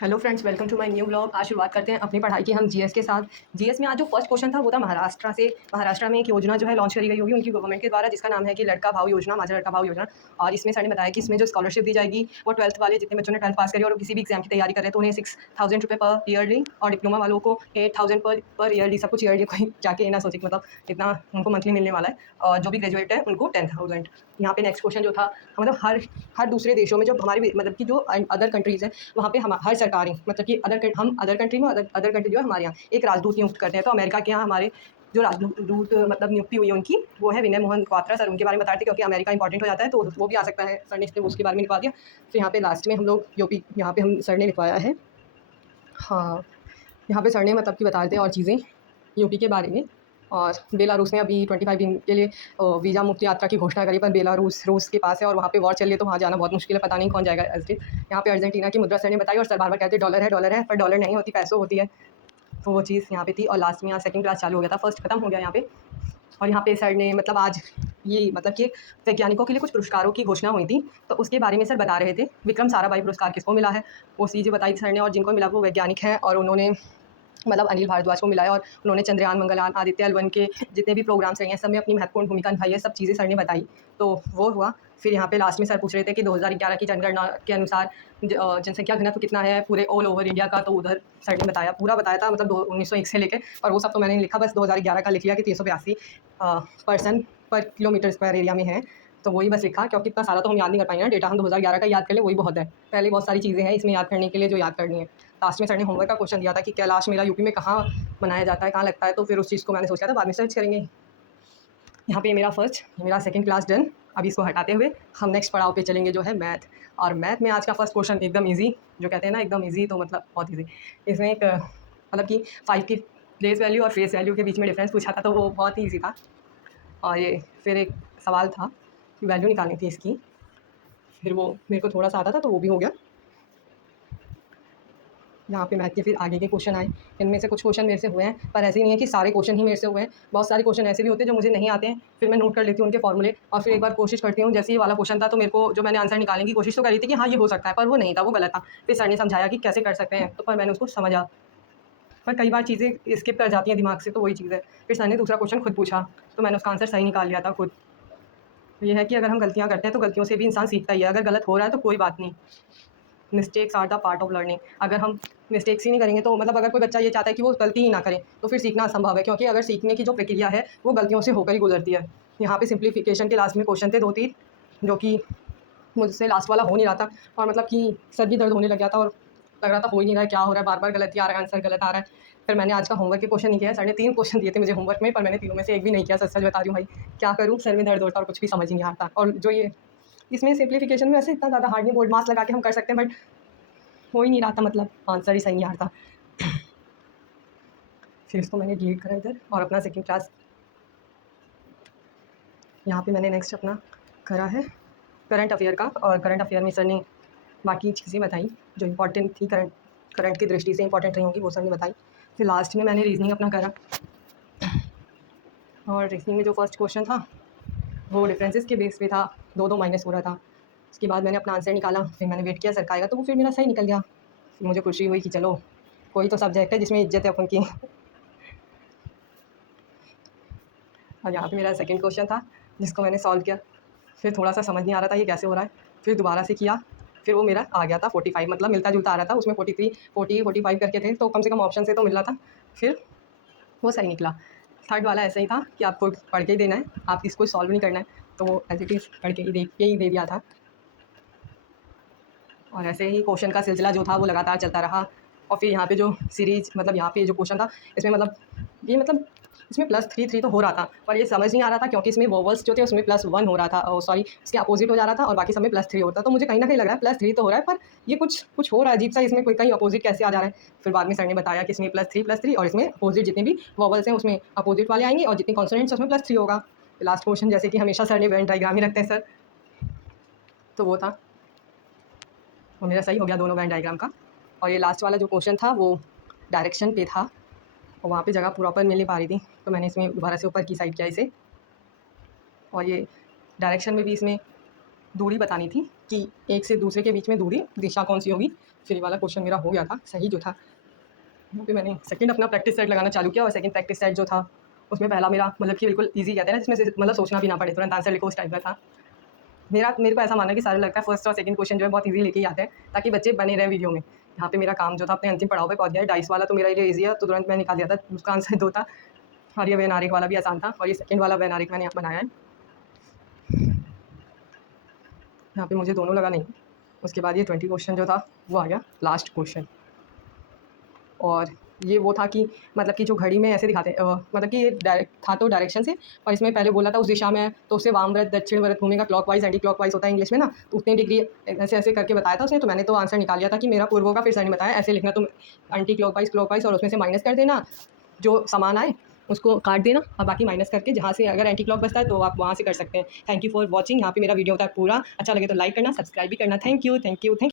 Hello friends, welcome to my new blog. आज शुरुआत करते हैं अपनी पढ़ाई की हम जीएस के साथ। जीएस में आज जो फर्स्ट क्वेश्चन था वो था महाराष्ट्र से। महाराष्ट्र में एक योजना जो है लॉन्च करी गई होगी उनकी गवर्नमेंट के द्वारा, जिसका नाम है कि लड़का भाव योजना, माझा लड़का भाव योजना। और इसमें सर ने बताया कि इसमें जो स्कॉलरशिप दी जाएगी वो 12th वाले जितने बच्चों ने 12th पास करी और वो किसी भी एग्जाम की तैयारी कर रहे हैं तो उन्हें 6000 रुपये पर ईयरली, और डिप्लोमा वालों को 8000 पर ईयरली, सब कुछ ईयरली, कोई जाके ना सोचे मतलब इतना उनको मंथली मिलने वाला है। और जो भी ग्रेजुएट है उनको 10,000। यहाँ पे नेक्स्ट क्वेश्चन जो था, मतलब हर दूसरे देशों में जो हमारी मतलब कि जो अदर कंट्रीज़ हैं वहाँ पे हम हर सरकारी मतलब कि हम अदर कंट्री में अदर कंट्री जो है हमारे यहाँ एक राजदूत नियुक्त करते हैं। तो अमेरिका के यहाँ हमारे जो राजदूत मतलब नियुक्ति हुई है उनकी, वो है विनय मोहन क्वात्रा सर। उनके बारे में बता रहे थे क्योंकि अमेरिका इंपॉर्टेंट हो जाता है तो वो भी आ सकता है, सर ने इसलिए उसके बारे में लिखवा दिया। फिर यहाँ पे लास्ट में हम लोग यूपी, यहाँ पे हम सर ने लिखवाया है, हाँ, यहाँ पे सर ने मतलब कि बता देते हैं और चीज़ें यूपी के बारे में। और बेलारूस ने अभी 25 दिन के लिए वीज़ा मुक्त यात्रा की घोषणा करी, पर बेलारूस रूस के पास है और वहाँ पे वॉर चल रही है तो वहाँ जाना बहुत मुश्किल है, पता नहीं कौन जाएगा एज। यहाँ पे अर्जेंटीना की मुद्रा सर ने बताई और सर बार बार कहते डॉलर है, पर डॉलर नहीं होती, पैसों होती है। तो वो चीज़ यहाँ पे थी। और लास्ट में यहाँ सेकंड क्लास चालू हो गया था, फर्स्ट खत्म हो गया यहाँ पे। और यहाँ पे सर ने मतलब आज ये मतलब कि वैज्ञानिकों के लिए कुछ पुरस्कारों की घोषणा हुई थी तो उसके बारे में सर बता रहे थे। विक्रम साराभाई पुरस्कार किसको मिला है वो चीज़ें बताई थी सर ने, और जिनको मिला वो वैज्ञानिक हैं और उन्होंने मतलब अनिल भारद्वाज को मिला है और उन्होंने चंद्रयान, मंगलयान, आदित्य L1 के जितने भी प्रोग्राम्स रहे हैं सब में अपनी महत्वपूर्ण भूमिका निभाई है, सब चीज़ें सर ने बताई। तो वो हुआ। फिर यहाँ पे लास्ट में सर पूछ रहे थे कि 2011 की जनगणना के अनुसार जनसंख्या घनत्व कितना है पूरे ऑल ओवर इंडिया का, तो उधर सर ने बताया, पूरा बताया था मतलब 1901 से लेके, और वो सब तो मैंने नहीं लिखा, बस 2011 का लिख लिया कि 382 पर्सन पर किलोमीटर स्क्वायर एरिया में है। तो वही बस लिखा क्योंकि इतना सारा तो हम याद नहीं कर पाएंगे ना, डेटा हम 2011 का याद कर ले वही बहुत है। पहले बहुत सारी चीज़ें हैं इसमें याद करने के लिए जो याद करनी है। लास्ट में सर ने होमवर्क का क्वेश्चन दिया था कि कैलाश मेला यूपी में कहाँ मनाया जाता है, कहाँ लगता है, तो फिर उस चीज़ को मैंने सोचा था बाद में सर्च करेंगे। यहाँ पे मेरा सेकंड क्लास डन। अभी इसको हटाते हुए हम नेक्स्ट पड़ाव पे चलेंगे जो है मैथ। और मैथ में आज का फर्स्ट क्वेश्चन एकदम इजी, जो कहते हैं ना एकदम इजी, तो मतलब बहुत इजी। इसमें एक मतलब कि 5 की प्लेस वैल्यू और फेस वैल्यू के बीच में डिफरेंस पूछा था तो वो बहुत ही ईजी था। और ये फिर एक सवाल था कि वैल्यू निकालनी थी इसकी, फिर वो मेरे को थोड़ा सा आता था तो वो भी हो गया। यहाँ पे मैथ के फिर आगे के क्वेश्चन आए, इनमें से कुछ क्वेश्चन मेरे से हुए हैं, पर ऐसे नहीं है कि सारे क्वेश्चन ही मेरे से हुए हैं। बहुत सारे क्वेश्चन ऐसे भी होते हैं जो मुझे नहीं आते हैं, फिर मैं नोट कर लेती हूँ उनके फॉर्मूले और फिर एक बार कोशिश करती हूँ। जैसे ये वाला क्वेश्चन था तो मेरे को जो मैंने आंसर निकालने की कोशिश तो करी थी कि हाँ ये हो सकता है, पर वो नहीं था, वो गलत था। फिर सर ने समझाया कि कैसे कर सकते हैं, तो पर मैंने उसको समझा। पर कई बार चीज़ें स्किप कर जाती हैं दिमाग से, तो वही चीज़ है। फिर सर ने दूसरा क्वेश्चन खुद पूछा तो मैंने उसका आंसर सही निकाल लिया था खुद। ये है कि अगर हम गलतियाँ करते हैं तो गलतियों से भी इंसान सीखता ही है। अगर गलत हो रहा है तो कोई बात नहीं, mistakes are the part of learning. अगर हम मिस्टेक्स ही नहीं करेंगे तो मतलब अगर कोई बच्चा ये चाहता है कि वो गलती ही ना करे तो फिर सीखना असंभव है, क्योंकि अगर सीखने की जो प्रक्रिया है वो गलतियों से होकर ही गुजरती है। यहाँ पे सिंप्लीफिकेशन के लास्ट में क्वेश्चन थे 2-3, जो कि मुझसे लास्ट वाला हो नहीं रहा था और मतलब कि सर भी दर्द होने लग गया था और लग रहा था हो ही नहीं रहा है, क्या हो रहा है, बार बार गलती आ रहा है, आंसर गलत आ रहा है। फिर मैंने आज का होमवर्क के क्वेश्चन नहीं किया है। सर ने 3 क्वेश्चन दिए थे मुझे होमवर्क में, पर मैंने तीनों में से एक भी नहीं किया। सच सच बता रही हूँ भाई, क्या करूँ, सर में दर्द होता और कुछ भी समझ ही नहीं आता। और जो ये इसमें सिंप्लीफिकेशन में वैसे इतना ज़्यादा हार्ड नहीं, बोर्ड मार्क्स लगा के हम कर सकते हैं, बट हो ही नहीं रहा था, मतलब आंसर ही सही नहीं आ रहा था। फिर इसको मैंने डिलीट करा इधर और अपना सेकंड क्लास यहाँ पे मैंने नेक्स्ट अपना करा है करंट अफेयर का। और करंट अफेयर में सर ने बाकी चीज़ें बताई जो इंपॉर्टेंट थी, करंट की दृष्टि से इंपॉर्टेंट रही होंगी, वो सर ने बताई। फिर लास्ट में मैंने रीजनिंग अपना करा और रीजनिंग में जो फर्स्ट क्वेश्चन था वो डिफरेंसेस के बेस पे था, 2-2 माइनस हो रहा था। उसके बाद मैंने अपना आंसर निकाला, फिर मैंने वेट किया सर का आएगा, तो वो फिर मेरा सही निकल गया। फिर मुझे खुशी हुई कि चलो कोई तो सब्जेक्ट है जिसमें इज्जत है अपन की। और यहाँ पे मेरा सेकंड क्वेश्चन था जिसको मैंने सॉल्व किया। फिर थोड़ा सा समझ नहीं आ रहा था ये कैसे हो रहा है, फिर दोबारा से किया, फिर वो मेरा आ गया था 45, मतलब मिलता जुलता आ रहा था। उसमें 43, 40, 45 करके थे, तो कम से कम ऑप्शन से तो मिल रहा था। फिर वो सही निकला। थर्ड वाला ऐसा ही था कि आपको पढ़ के ही देना है, आप इसको सॉल्व नहीं करना है, तो वो एज इट इज़ पढ़ के ही देख के ही दे दिया था। और ऐसे ही क्वेश्चन का सिलसिला जो था वो लगातार चलता रहा। और फिर यहाँ पे जो सीरीज़ मतलब यहाँ पे जो क्वेश्चन था इसमें मतलब इसमें +3 तो हो रहा था, पर ये समझ नहीं आ रहा था क्योंकि इसमें वोवल्स जो थे उसमें +1 हो रहा था, सॉरी उसके अपोजिट हो जा रहा था, और बाकी सब में +3 होता। तो मुझे कहीं ना कहीं लग रहा है +3 तो हो रहा है, पर ये कुछ कुछ हो रहा है अजीब सा, इसमें कोई कहीं अपोजिट कैसे आ जा रहा है। फिर बाद में सर ने बताया कि इसमें +3 और इसमें अपोजिट जितने भी वोवल्स हैं उसमें अपोजिट वाले आएंगे और जितनी कॉन्सोनेंट्स उसमें +3 होगा। लास्ट क्वेश्चन जैसे कि हमेशा सर ने वेन डायग्राम ही रखते हैं सर, तो वो था, वो मेरा सही हो गया दोनों वेन डायग्राम का। और ये लास्ट वाला जो क्वेश्चन था वो डायरेक्शन पे था और वहाँ पे जगह प्रॉपर मिल नहीं पा रही थी, तो मैंने इसमें दोबारा से ऊपर की साइड किया इसे। और ये डायरेक्शन में भी इसमें दूरी बतानी थी कि एक से दूसरे के बीच में दूरी दिशा कौन सी होगी। फिर ये वाला क्वेश्चन मेरा हो गया था सही जो था। यहाँ पे मैंने सेकंड अपना प्रैक्टिस सेट लगाना चालू किया और सेकंड प्रैक्टिस सेट जो था उसमें पहला मेरा मतलब कि बिल्कुल ईजी कहते हैं ना, जिसमें से मतलब सोचना भी ना पड़े, तुरंत आंसर लिखो, उस टाइप का था। मेरे को ऐसा मानना है कि सारा लगता है फर्स्ट और सेकंड क्वेश्चन जो है बहुत ईजी लेके ही आते हैं ताकि बच्चे बने रहें वीडियो में। यहाँ पे मेरा काम जो था अपने अंतिम पड़ाव पे पहुंच गया है। डाइस वाला तो मेरा ये ईजी है, तो तुरंत मैं निकाल दिया था, उसका आंसर 2 था। और ये वैनारिक वाला भी आसान था और ये सेकंड वाला वैनारिक मैंने यहाँ बनाया है। यहाँ पे मुझे दोनों लगा नहीं। उसके बाद ये 20 क्वेश्चन जो था वो आ गया लास्ट क्वेश्चन। और ये वो था कि मतलब कि जो घड़ी में ऐसे दिखाते हैं मतलब कि ये डायरेक्ट था तो डायरेक्शन से, और इसमें पहले बोला था उस दिशा में तो उससे वाम व्रत दक्षिण व्रत घूमेगा, क्लॉकवाइज एंटी क्लॉकवाइज होता है इंग्लिश में ना, तो उतनी डिग्री ऐसे ऐसे करके बताया था उसने। तो मैंने तो आंसर निकाल लिया था कि मेरा पूर्व होगा। फिर सर ने बताया ऐसे लिखना तुम, एंटी क्लॉकवाइज क्लॉकवाइज, और उसमें से माइनस कर देना, जो समान आए उसको काट देना और बाकी माइनस करके जहाँ से अगर एंटी क्लॉक बचता है तो आप वहाँ से कर सकते हैं। Thank you for watching. यहाँ पे मेरा वीडियो था पूरा। अच्छा लगे तो लाइक करना, सब्सक्राइब भी करना। Thank you thank you thank